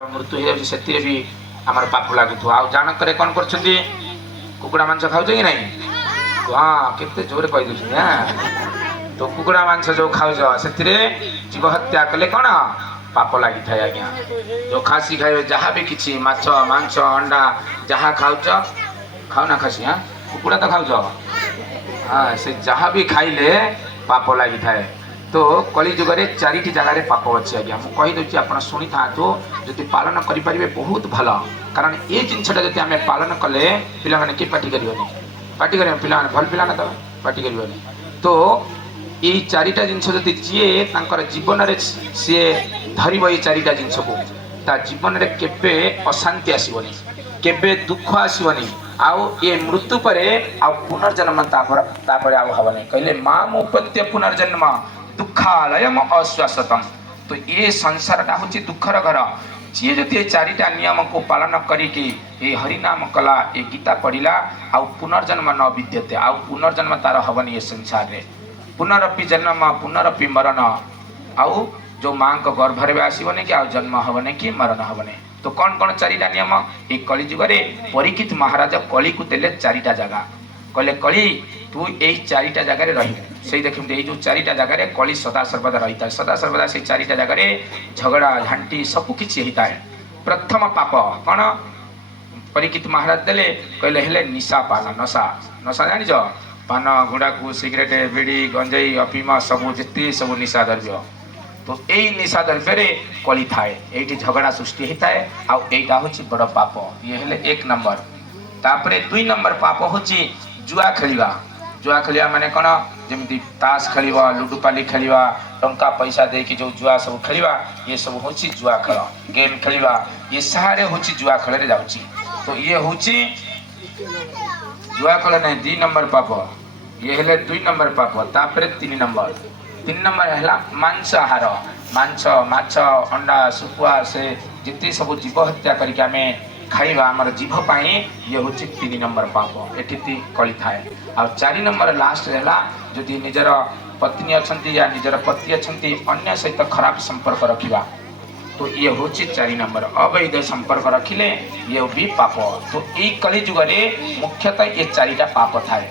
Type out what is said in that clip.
मृत्यु हो जाए भी आम पाप लगुव आ जानकर कौन कर कुकुड़ा मांस खाऊ कि ना हाँ केते जोरे कहीदे हाँ तो कुकुड़ा मांस जो खाऊ से जीव हत्या कले कौन पाप लगी था आज्ञा जो खासी खाए जहाँ भी किसी माछ मांस अंडा जहाँ खाऊच खाऊना खासी हाँ कुकुड़ा तो खाऊच हाँ से जहाँ भी खाइले पाप लगी थाए तो कली जुगे चारिटी जगार पाप अच्छी आज्ञा मुझे कहीदे आप शुणी था जो पालन करें बहुत भल कारण ये जिनसा जब आम पालन कले पाने किए पार्टी कर पार्टी कर पिला भल पिला ना तो पार्टी कर तो ये चारिटा जिनस जब जी जीवन में सी धर ये चारिटा जिनस को ता जीवन में केबे अशांति आसबनी केबे दुख आसबनी आउ ये मृत्यु पर आ पुनर्जन्म तापर आउ हबनी कहले मां मुपत्य पुनर्जन्म दुखालयम अश्वासतम तो ये संसारटा हूँ दुखर घर जी जो ये चारिटा नियम को पालन करिकी ये हरिनाम कला ये गीता पढ़ला आ पुनर्जन्म न विद्यते आ पुनर्जन्म तार हबनी ये संसार रे पुनरपि जन्म पुनरपि मरण आउ जो माँ को गर्भर भी आसबनी कि आउ जन्म हबनी कि मरण हबनी तो कौन कौन चारिटा नियम ये कली जुगे परीक्षित महाराज कली को देले चारिटा जगह कहले कली तू यही चारिटा जगार रही देखते ये जो चारिटा जगार कली सदा सर्वदा रही है सदा सर्वदा से चारिटा जगार झगड़ा झांटी सबकि होता है प्रथम पाप कौन परीक्षित महाराज देले कहले हेले निशा पान नशा नशा जान पान गुड़ाकू सिगरेट बीड़ी गंजेई अफीम सबू जिते सब निशा द्रव्य तो यही निशा द्रव्य कली थाए ये झगड़ा सृष्टि होता है आईटा हूँ बड़ पाप ये हेले 1 नंबर तापरे 2 नंबर पाप हूँ जुआ खेलिवा जुआ खेलिया माने कौन जमी ताश खेल लुडुपाली खेल टंका पैसा देकी जो जुआ सब खेलिवा ये सब हूँ जुआ खेल गेम खेलिवा ये सारे हूँ जुआ खेल जाऊँगी तो ये हूँ जुआ खेल नहीं 2 नंबर पाप ये हेले 2 नंबर पाप तापरे 3 नंबर है मांसाहार मांस माछ अंडा सुखुआ से जिते सब जीव हत्या करके आम खाइबा आमर जीभ पाई ये हूँ 3 नंबर पाप एटी कली थाए आ 4 नंबर लास्ट है जदि निजर पत्नी अच्छा या निजर पति अच्छा अन्य सहित खराब संपर्क रखा तो ये हूँ 4 नंबर अवैध संपर्क रखिले ये भी पाप तो ये कली जुगे मुख्यतः ये 4टा पाप थाए।